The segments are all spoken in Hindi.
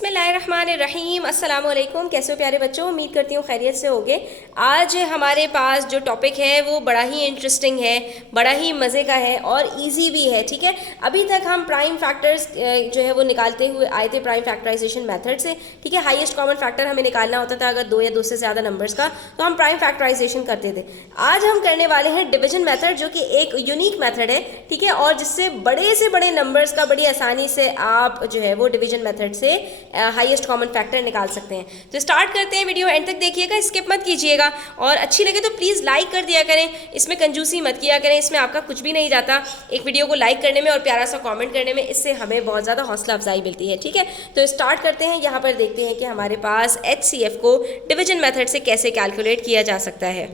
बिस्मिल्लाहिर्रहमानिर्रहीम। अस्सलाम वालेकुम। कैसे हो प्यारे बच्चों, उम्मीद करती हूँ खैरियत से होगे। आज हमारे पास जो टॉपिक है वो बड़ा ही इंटरेस्टिंग है, बड़ा ही मज़े का है और इजी भी है। ठीक है, अभी तक हम प्राइम फैक्टर्स जो है वो निकालते हुए आए थे प्राइम फैक्टराइजेशन मेथड से। ठीक है, हाईएस्ट कॉमन फैक्टर हमें निकालना होता था अगर दो या दो से ज़्यादा नंबर्स का, तो हम प्राइम फैक्टराइजेशन करते थे। आज हम करने वाले हैं डिवीजन मेथड, जो कि एक यूनिक मेथड है। ठीक है, और जिससे बड़े से बड़े नंबर्स का बड़ी आसानी से आप जो है वो डिवीजन मेथड से हाईएस्ट कॉमन फैक्टर निकाल सकते हैं। तो स्टार्ट करते हैं, वीडियो एंड तक देखिएगा, स्किप मत कीजिएगा और अच्छी लगे तो प्लीज़ लाइक कर दिया करें। इसमें कंजूसी मत किया करें, इसमें आपका कुछ भी नहीं जाता एक वीडियो को लाइक करने में और प्यारा सा कमेंट करने में, इससे हमें बहुत ज़्यादा हौसला अफजाई मिलती है। ठीक है, तो स्टार्ट करते हैं। यहाँ पर देखते हैं कि हमारे पास HCF को डिवीजन मेथड से कैसे कैलकुलेट किया जा सकता है।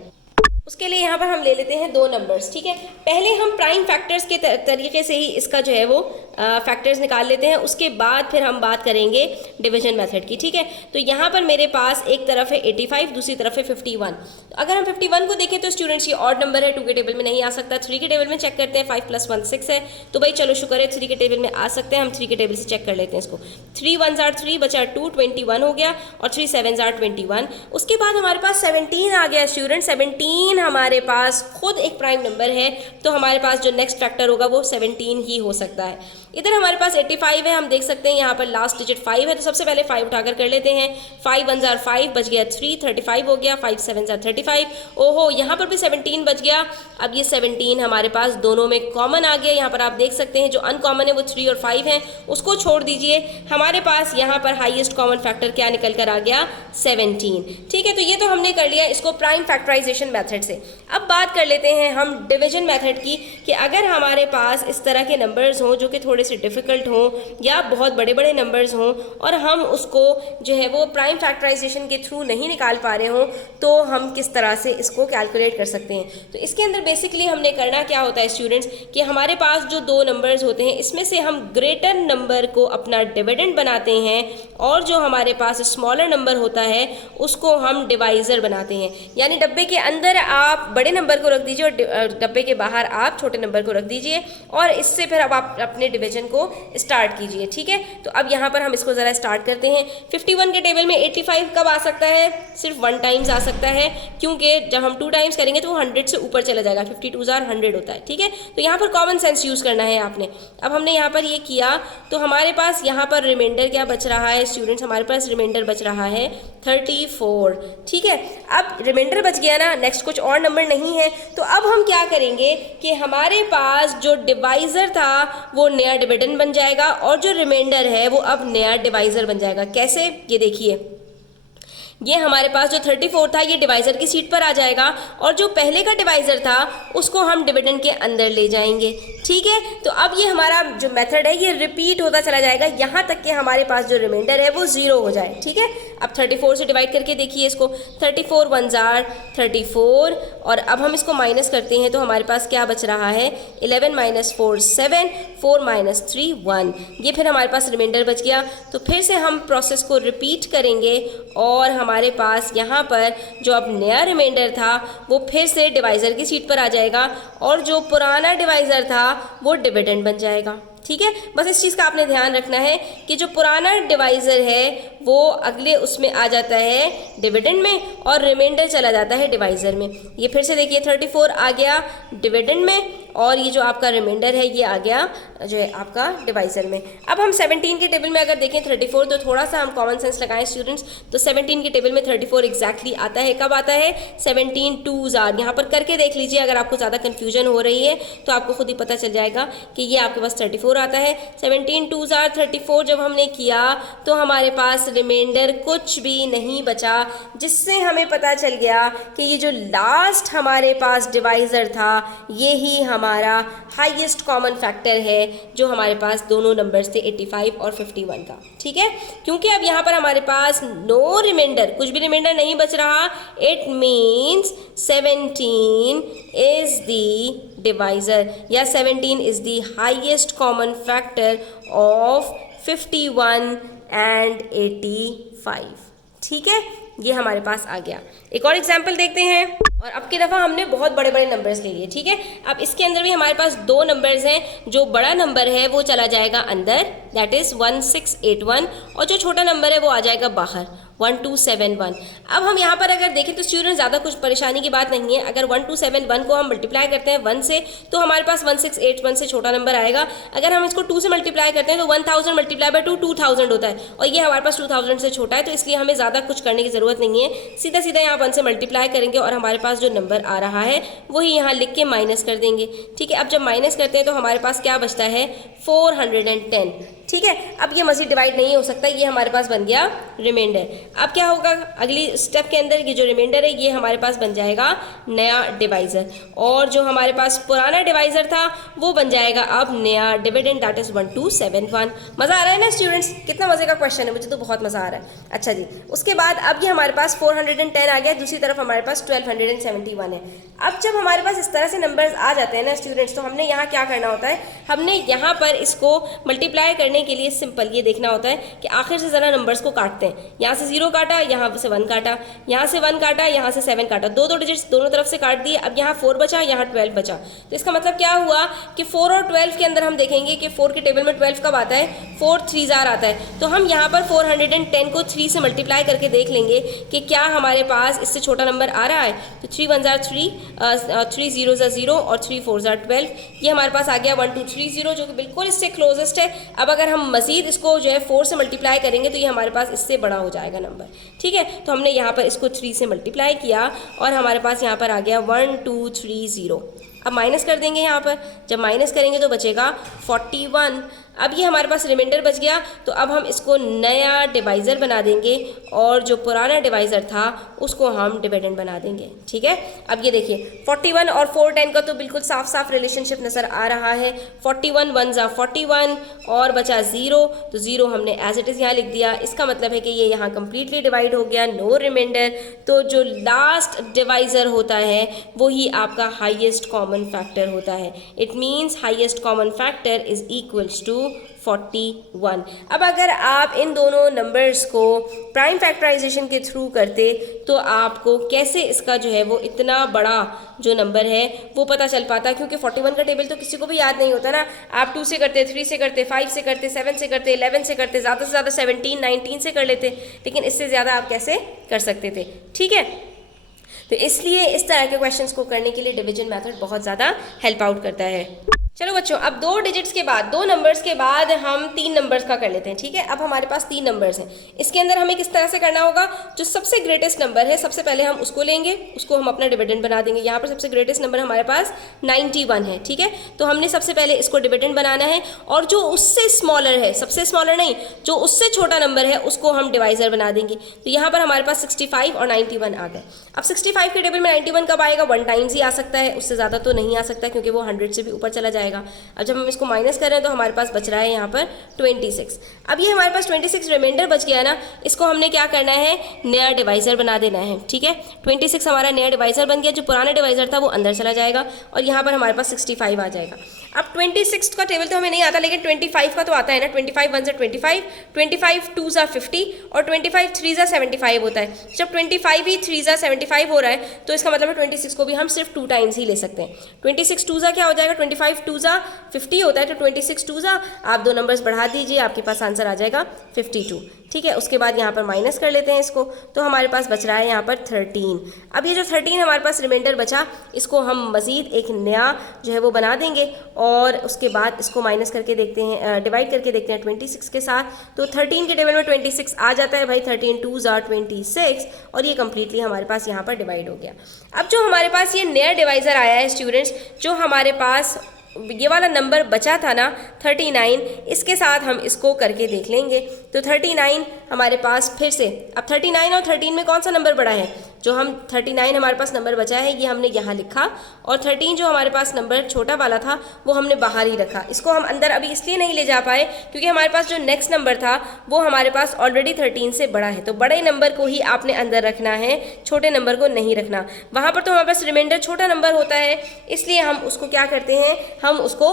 उसके लिए यहाँ पर हम ले लेते हैं दो नंबर्स। ठीक है, पहले हम प्राइम फैक्टर्स के तरीके से ही इसका जो है वो फैक्टर्स निकाल लेते हैं, उसके बाद फिर हम बात करेंगे डिवीजन मेथड की। ठीक है, तो यहाँ पर मेरे पास एक तरफ है 85, दूसरी तरफ है 51। तो अगर हम 51 को देखें तो स्टूडेंट्स ये ऑड नंबर है, 2 के टेबल में नहीं आ सकता। 3 के टेबल में चेक करते हैं, 5 + 1 6 है, तो भाई चलो शुक्र है 3 के टेबल में आ सकते हैं। हम 3 के टेबल से चेक कर लेते हैं इसको। 3 1s are 3 बचा 2, 21 हो गया, और 3 7s are 21। उसके बाद हमारे पास 17 आ गया स्टूडेंट। 17 हमारे पास खुद एक प्राइम नंबर है, तो हमारे पास जो नेक्स्ट फैक्टर होगा वो 17 ही हो सकता है। इधर हमारे पास 85 है, हम देख सकते हैं यहाँ पर लास्ट डिजिट 5 है, तो सबसे पहले 5 उठाकर कर लेते हैं। 5 1s are 5 बच गया 3, 35 हो गया। 5 7s are 35। ओहो, यहाँ पर भी 17 बच गया। अब ये 17 हमारे पास दोनों में कॉमन आ गया। यहाँ पर आप देख सकते हैं जो अनकॉमन है वो 3 और 5 है, उसको छोड़ दीजिए। हमारे पास यहाँ पर हाईएस्ट कॉमन फैक्टर क्या निकल कर आ गया? 17। ठीक है, तो ये तो हमने कर लिया इसको प्राइम फैक्टराइजेशन मेथड से। अब बात कर लेते हैं हम डिवीजन मेथड की, कि अगर हमारे पास इस तरह के नंबर्स हों जो कि थोड़े से डिफ़िकल्ट हों या बहुत बड़े बड़े नंबर्स हों और हम उसको जो है वो प्राइम फैक्टराइजेशन के थ्रू नहीं निकाल पा रहे हों, तो हम किस तरह से इसको कैलकुलेट कर सकते हैं। तो इसके अंदर बेसिकली हमने करना क्या होता है स्टूडेंट्स, कि हमारे पास जो दो नंबर्स होते हैं इसमें से हम ग्रेटर नंबर को अपना डिविडेंड बनाते हैं, और जो हमारे पास स्मॉलर नंबर होता है उसको हम डिवाइज़र बनाते हैं। यानी डब्बे के अंदर आप बड़े नंबर को रख दीजिए और डब्बे के बाहर आप छोटे नंबर को रख दीजिए, और इससे फिर अब आप अपने डिवीजन को स्टार्ट कीजिए। ठीक है, तो अब यहाँ पर हम इसको ज़रा स्टार्ट करते हैं। 51 के टेबल में 85 कब आ सकता है? सिर्फ 1 टाइम्स आ सकता है, क्योंकि जब हम 2 टाइम्स करेंगे तो वो 100 से ऊपर चला जाएगा। 52s are 100 होता है। ठीक है, तो यहाँ पर कॉमन सेंस यूज़ करना है आपने। अब हमने यहाँ पर ये किया, तो हमारे पास यहाँ पर रिमाइंडर क्या बच रहा है स्टूडेंट्स? हमारे पास रिमाइंडर बच रहा है 34। ठीक है, अब रिमाइंडर बच गया ना, नेक्स्ट कुछ और नंबर नहीं है। तो अब हम क्या करेंगे कि हमारे पास जो डिवाइज़र था वो नया डिविडेंड बन जाएगा, और जो रिमाइंडर है वो अब नया डिवाइज़र बन जाएगा। कैसे? ये देखिए, ये हमारे पास जो 34 था ये डिवाइज़र की सीट पर आ जाएगा, और जो पहले का डिवाइज़र था उसको हम डिविडेंड के अंदर ले जाएंगे। ठीक है, तो अब ये हमारा जो मेथड है ये रिपीट होता चला जाएगा यहाँ तक कि हमारे पास जो रिमाइंडर है वो 0 हो जाए। ठीक है, अब 34 से डिवाइड करके देखिए इसको। 34 1s are 34, और अब हम इसको माइनस करते हैं तो हमारे पास क्या बच रहा है? 11 - 4 7, 4 - 3 1। ये फिर हमारे पास रिमाइंडर बच गया। तो फिर से हम प्रोसेस को रिपीट करेंगे, और हमारे पास यहाँ पर जो अब नया रिमाइंडर था वो फिर से डिवाइज़र की सीट पर आ जाएगा, और जो पुराना डिवाइज़र था वो डिविडेंड बन जाएगा। ठीक है, बस इस चीज़ का आपने ध्यान रखना है कि जो पुराना डिवाइज़र है वो अगले उसमें आ जाता है डिविडेंड में, और रिमाइंडर चला जाता है डिवाइज़र में। ये फिर से देखिए 34 आ गया डिविडेंड में, और ये जो आपका रिमाइंडर है ये आ गया जो है आपका डिवाइज़र में। अब हम 17 के टेबल में अगर देखें 34, तो थोड़ा सा हम कॉमन सेंस लगाएं स्टूडेंट्स। तो 17 के टेबल में 34 एग्जैक्टली आता है। कब आता है? 17 2s are, यहाँ पर करके देख लीजिए। अगर आपको ज़्यादा कन्फ्यूजन हो रही है तो आपको खुद ही पता चल जाएगा कि ये आपके पास 34 आता है। 17 2s are 34 जब हमने किया तो हमारे पास रिमाइंडर कुछ भी नहीं बचा, जिससे हमें पता चल गया कि ये जो लास्ट हमारे पास डिवाइज़र था ये ही हमारा हाईएस्ट कॉमन फैक्टर है, जो हमारे पास दोनों नंबर्स थे 85 और 51 का। ठीक है, क्योंकि अब यहाँ पर हमारे पास नो रिमाइंडर, कुछ भी रिमाइंडर नहीं बच रहा, it means 17 is the divisor, या 17 is the highest common factor of 51 and 85। ठीक है, ये हमारे पास आ गया। एक और एग्जाम्पल देखते हैं, और अब की दफ़ा हमने बहुत बड़े बड़े नंबर्स ले लिए, ठीक है। अब इसके अंदर भी हमारे पास दो नंबर्स हैं। जो बड़ा नंबर है वो चला जाएगा अंदर, दैट इज़ 1681, और जो छोटा नंबर है वो आ जाएगा बाहर, 1271। अब हम यहाँ पर अगर देखें तो स्टूडेंट ज़्यादा कुछ परेशानी की बात नहीं है। अगर 1271 को हम मल्टीप्लाई करते हैं 1 से तो हमारे पास 1681 से छोटा नंबर आएगा। अगर हम इसको 2 से मल्टीप्लाई करते हैं तो 1000 मल्टीप्लाई बाय 2 2000 होता है, और ये हमारे पास 2000 से छोटा है, तो इसलिए हमें ज़्यादा कुछ करने की ज़रूरत नहीं है। सीधा सीधा यहाँ 1 से मल्टीप्लाई करेंगे और हमारे पास जो नंबर आ रहा है वही यहाँ लिख के माइनस कर देंगे, ठीक है। अब जब माइनस करते हैं तो हमारे पास क्या बचता है, 410, ठीक है। अब ये मज़ीद डिवाइड नहीं हो सकता, ये हमारे पास बन गया रिमाइंडर। अब क्या होगा अगली स्टेप के अंदर, ये जो रिमाइंडर है ये हमारे पास बन जाएगा नया डिवाइज़र, और जो हमारे पास पुराना डिवाइज़र था वो बन जाएगा अब नया डिविडेंड, दैट इज़ 1271। मज़ा आ रहा है ना स्टूडेंट्स, कितना मज़े का क्वेश्चन है, मुझे तो बहुत मज़ा आ रहा है। अच्छा जी, उसके बाद अब ये हमारे पास 410 आ गया, दूसरी तरफ हमारे पास 1271 है। अब जब हमारे पास इस तरह से नंबर्स आ जाते हैं ना स्टूडेंट्स, तो हमने यहाँ क्या करना होता है, हमने यहाँ पर इसको मल्टीप्लाई करने के लिए सिंपल ये देखना होता है कि आखिर से ज़रा नंबर्स को काटते हैं। यहाँ से 0 काटा, यहाँ से 1 काटा, यहाँ से 1 काटा, यहाँ से 7 काटा, दो डिजिट्स दोनों तरफ से काट दिए। अब यहाँ 4 बचा, यहाँ 12 बचा। तो इसका मतलब क्या हुआ कि 4 और 12 के अंदर हम देखेंगे कि 4 के टेबल में 12 कब आता है, 4 3 आता है। तो हम यहाँ पर 410 को 3 से मल्टीप्लाई करके देख लेंगे कि क्या हमारे पास इससे छोटा नंबर आ रहा है। तो 3 1 3, 3 0 0 और 3 4 12, ये हमारे पास आ गया 1230, जो कि बिल्कुल इससे क्लोजेस्ट है। अब अगर हम मज़ीद इसको जो है 4 से मल्टीप्लाई करेंगे तो ये हमारे पास इससे बड़ा हो जाएगा नंबर, ठीक है। तो हमने यहाँ पर इसको 3 से मल्टीप्लाई किया और हमारे पास यहाँ पर आ गया 1230। अब माइनस कर देंगे यहाँ पर, जब माइनस करेंगे तो बचेगा 41। अब ये हमारे पास रिमाइंडर बच गया, तो अब हम इसको नया डिवाइज़र बना देंगे और जो पुराना डिवाइज़र था उसको हम डिविडेंड बना देंगे, ठीक है। अब ये देखिए 41 और 410 का तो बिल्कुल साफ साफ रिलेशनशिप नज़र आ रहा है। 41 1 जा 41 और बचा 0, तो 0 हमने एज इट इज़ यहाँ लिख दिया। इसका मतलब है कि ये यहाँ कम्प्लीटली डिवाइड हो गया, नो रिमाइंडर। तो जो लास्ट डिवाइज़र होता है वही आपका हाईएस्ट कॉमन फैक्टर होता है। It means highest common factor is equals to 41। अब अगर आप इन दोनों नंबर्स को प्राइम फैक्टराइजेशन के थ्रू करते तो आपको कैसे इसका जो है वो इतना बड़ा जो नंबर है वो पता चल पाता, क्योंकि 41 का टेबल तो किसी को भी याद नहीं होता ना। आप 2 से करते, 3 से करते, 5 से करते, 7 से करते, 11 से करते, ज़्यादा से ज़्यादा 17 19 से कर लेते, लेकिन इससे ज़्यादा आप कैसे कर सकते थे, ठीक है। तो इसलिए इस तरह के क्वेश्चंस को करने के लिए डिवीजन मेथड बहुत ज़्यादा हेल्प आउट करता है। चलो बच्चों, अब 2 डिजिट्स के बाद, 2 नंबर्स के बाद हम 3 नंबर्स का कर लेते हैं, ठीक है। अब हमारे पास 3 नंबर्स हैं। इसके अंदर हमें किस तरह से करना होगा, जो सबसे ग्रेटेस्ट नंबर है सबसे पहले हम उसको लेंगे, उसको हम अपना डिविडेंड बना देंगे। यहाँ पर सबसे ग्रेटेस्ट नंबर हमारे पास 91 है, ठीक है। तो हमने सबसे पहले इसको डिविडेंड बनाना है, और जो उससे स्मॉलर है, सबसे स्मॉलर नहीं, जो उससे छोटा नंबर है उसको हम डिवाइज़र बना देंगे। तो यहाँ पर हमारे पास 65 और 91 आ गए। अब 65 के टेबल में 91 कब आएगा, 1 टाइम्स ही आ सकता है, उससे ज़्यादा तो नहीं आ सकता क्योंकि वो 100 से भी ऊपर चला जाएगा। अब जब हम इसको माइनस कर रहे हैं तो हमारे पास बच रहा है यहाँ पर 26। अब ये हमारे पास 26 रिमाइंडर बच गया ना, इसको हमने क्या करना है, नया डिवाइज़र बना देना है, ठीक है। 26 हमारा नया डिवाइज़र बन गया, जो पुराना डिवाइज़र था वो अंदर चला जाएगा और यहाँ पर हमारे पास 65 आ जाएगा। अब 26 का टेबल तो हमें नहीं आता, लेकिन 25 का तो आता है ना। 25 1 से 25, 25 2 जा 50 और 25 3 जा 75 होता है। जब 25 ही 3 जा 75 हो रहा है तो इसका मतलब है 26 को भी हम सिर्फ 2 टाइम्स ही ले सकते हैं। 26 2 जा क्या हो जाएगा, 25 2 जा 50 होता है, तो 26 2 जा आप 2 नंबर्स बढ़ा दीजिए, आपके पास आंसर आ जाएगा 52, ठीक है। उसके बाद यहाँ पर माइनस कर लेते हैं इसको, तो हमारे पास बच रहा है यहाँ पर 13। अब ये जो 13 हमारे पास रिमाइंडर बचा, इसको हम मज़ीद एक नया जो है वो बना देंगे और उसके बाद इसको माइनस करके देखते हैं, डिवाइड करके देखते हैं 26 के साथ। तो 13 के टेबल में 26 आ जाता है भाई, 13 2 जा 26 और ये कम्प्लीटली हमारे पास यहाँ पर डिवाइड हो गया। अब जो हमारे पास ये नया डिवाइज़र आया है स्टूडेंट्स, जो हमारे पास ये वाला नंबर बचा था ना 39, इसके साथ हम इसको करके देख लेंगे। तो 39 हमारे पास फिर से, अब 39 और 13 में कौन सा नंबर बड़ा है, जो हम 39 हमारे पास नंबर बचा है ये हमने यहाँ लिखा, और 13 जो हमारे पास नंबर छोटा वाला था वो हमने बाहर ही रखा। इसको हम अंदर अभी इसलिए नहीं ले जा पाए क्योंकि हमारे पास जो नेक्स्ट नंबर था वो हमारे पास ऑलरेडी 13 से बड़ा है, तो बड़े नंबर को ही आपने अंदर रखना है, छोटे नंबर को नहीं रखना। वहाँ पर तो हमारे पास रिमाइंडर छोटा नंबर होता है, इसलिए हम उसको क्या करते हैं, हम उसको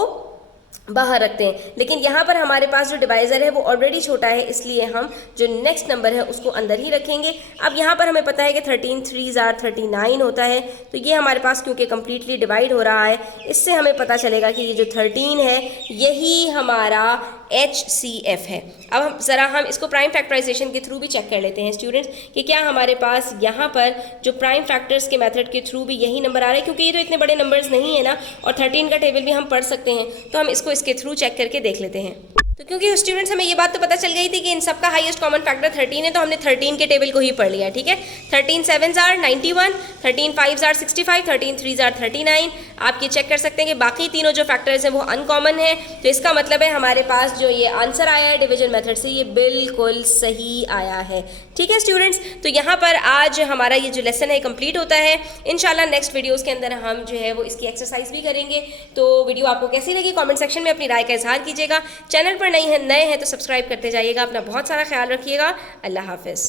बाहर रखते हैं, लेकिन यहाँ पर हमारे पास जो डिवाइज़र है वो ऑलरेडी छोटा है, इसलिए हम जो नेक्स्ट नंबर है उसको अंदर ही रखेंगे। अब यहाँ पर हमें पता है कि 13 3s are 39 होता है, तो ये हमारे पास क्योंकि कम्प्लीटली डिवाइड हो रहा है, इससे हमें पता चलेगा कि ये जो 13 है यही हमारा HCF है। अब हम ज़रा हम इसको प्राइम फैक्टराइजेशन के थ्रू भी चेक कर लेते हैं स्टूडेंट्स कि क्या हमारे पास यहाँ पर जो प्राइम फैक्टर्स के मेथड के थ्रू भी यही नंबर आ रहे हैं, क्योंकि ये तो इतने बड़े नंबर्स नहीं है ना, और 13 का टेबल भी हम पढ़ सकते हैं, तो हम इसको इसके थ्रू चेक करके देख लेते हैं। तो क्योंकि स्टूडेंट्स हमें ये बात तो पता चल गई थी कि इन सबका हाईएस्ट कॉमन फैक्टर 13 है, तो हमने 13 के टेबल को ही पढ़ लिया, ठीक है। 13 7s are 91, 13 5s are 65, 13 3s are 39। आप ये चेक कर सकते हैं कि बाकी तीनों जो फैक्टर्स हैं वो अनकॉमन है, तो इसका मतलब है हमारे पास जो ये आंसर आया है डिवीजन मेथड से ये बिल्कुल सही आया है, ठीक है स्टूडेंट्स। तो यहाँ पर आज हमारा ये जो लेसन है कंप्लीट होता है। इंशाल्लाह नेक्स्ट वीडियोस के अंदर हम जो है वो इसकी एक्सरसाइज भी करेंगे। तो वीडियो आपको कैसी लगी कमेंट सेक्शन में अपनी राय का इजहार कीजिएगा। चैनल पर नए हैं तो सब्सक्राइब करते जाइएगा। अपना बहुत सारा ख्याल रखिएगा। अल्लाह हाफिज़।